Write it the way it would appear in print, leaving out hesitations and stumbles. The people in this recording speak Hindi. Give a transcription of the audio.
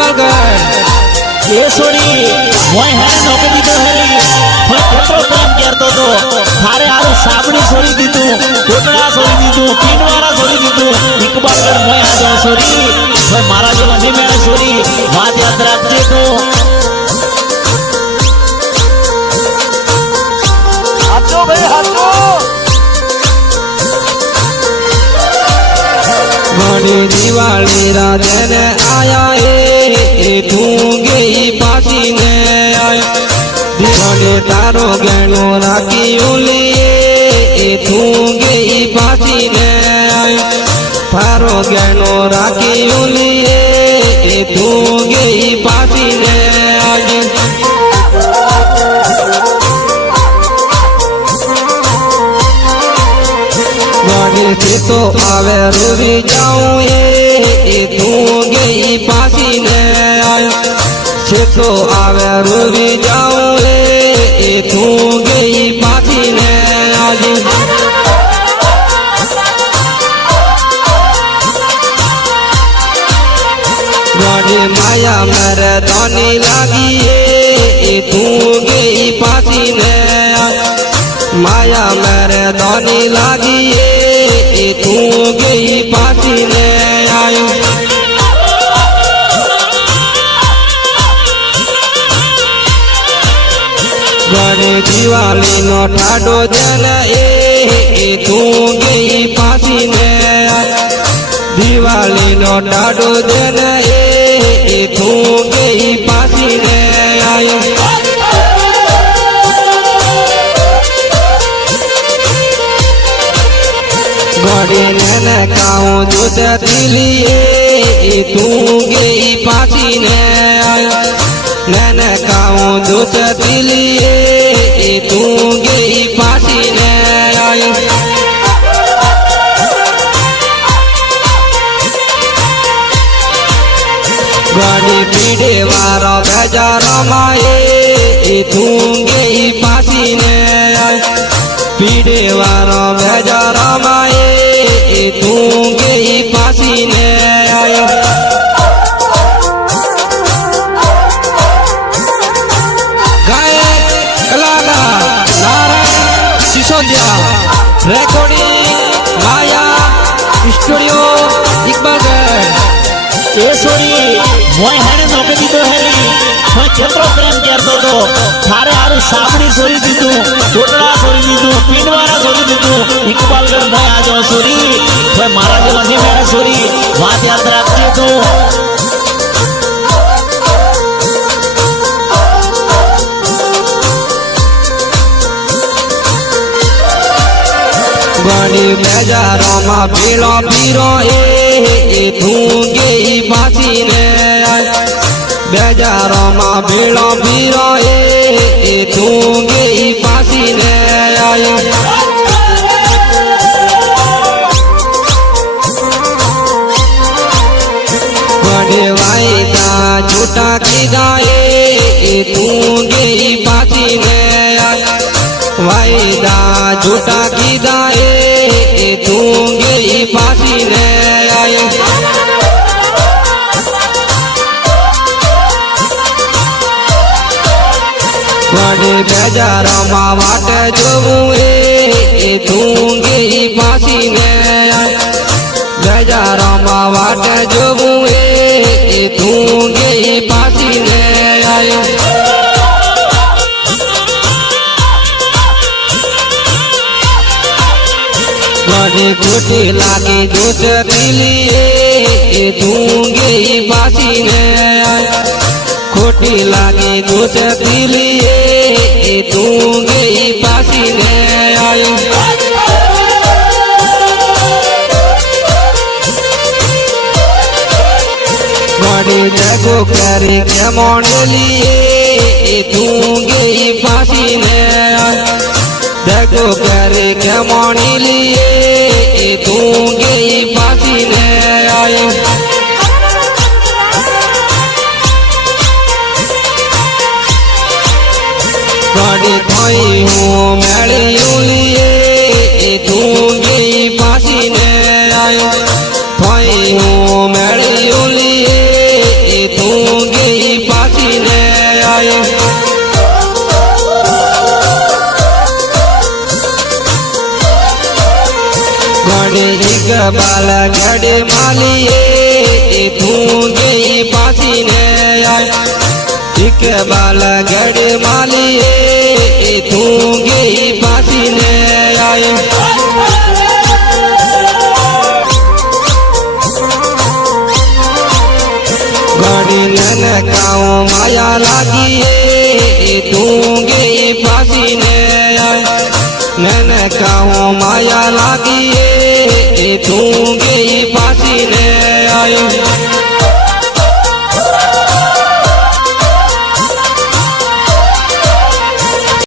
इकबालगढ़ ये सोरी मोय है नौकरी तो है मैं कतरो काम करतो तो थारे आरो साबड़ी सोरी दी तू कोटड़ा सोरी दी तू पीनवाड़ा सोरी दी तू इकबालगढ़ मोय आ जाओ सोरी मैं मारा जो नहीं मेरे सोरी बात याद रखजे तो हाथो भाई हाथो बड़ी दिवाली राजन आया ए तू गई पासी ने आया दिवाली तारो गहनो राखी उलिए तू गई पासी ने आया तारो गहनो राखी उलिए तू गई पासी ने आया गाड़ी से तो आवे रूबी जाऊं ये तू गई पासी ने आया से तो आवे रूबी जाऊं ये तू गई पासी ने आया गाड़ी माया मेरे दानी लागी ये तू गई पासी ने आया माया मेरे दानी लागी ये तू गई पासी ने आयो गाड़ी दिवाली नो ठाडो जन ए तू गई पासी ने आयो दिवाली नो ठाडो जन ए तू गई पासी ने आयो गाड़ी ने काऊं दूध दिलिए तू गई पासी ने आया नैन काऊं दूध दिलिए तू गई पासी ने आया गाड़ी पीड़े वारा बेजार माए तू गई पासी ने आया पीड़े वारा बेजार माए तू गई पासी ने आया गायक कलाकार नारायण सिसोदिया रिकॉर्डिंग माया स्टूडियो इकबालगढ़ ये सोरी मोय है नौकरी तो है मैं कतरो काम करतो तो थारे आरो साबड़ी सोरी दी तू कोटड़ा सोरी दी तू पीनवाड़ा सोरी दी तू इकबालगढ़ मोय आ जाओ सोरी मैं मारा जो नहीं मेरे सोरी बात याद रखजे तो गाड़ी बेजारों में पीलो पीरो ए तू गई पासी ने आया बेजारों में पीलो पीरो ए तू गई पासी ने आया गाड़ी वाईदा झूठा की गाए तू गई पासी ने आया वाईदा झूठा की गाए तू गई पासी ने आया गाड़ी बेजारों में वाट जोए तू गई पासी ने आया बेजारों में वाट जोए तू गई पासी ने आया गाड़ी खोटी लागी दूध दिलिए तू गई पासी ने आया खोटी लागी दूध दिलिए तू गई पासी ने आया गाड़ी जगो करे के मोड़ लिए तू गई पासी ने आया देखो करे के मोड़ी लिए तू गई पासी ने आया गाड़ी खोई हूँ मेड़ी लिए तू गई पासी ने आया खोई हूँ मेड़ी लिए तू इकबाल गढ़ मालिए तू गई पासी ने आया इकबाल गढ़ मालिए तू गई पासी ने आया गाड़ी नन काओ माया लागिए तू गई पासी ने आया नन काओ माया लागिए तू गई पासी ने आया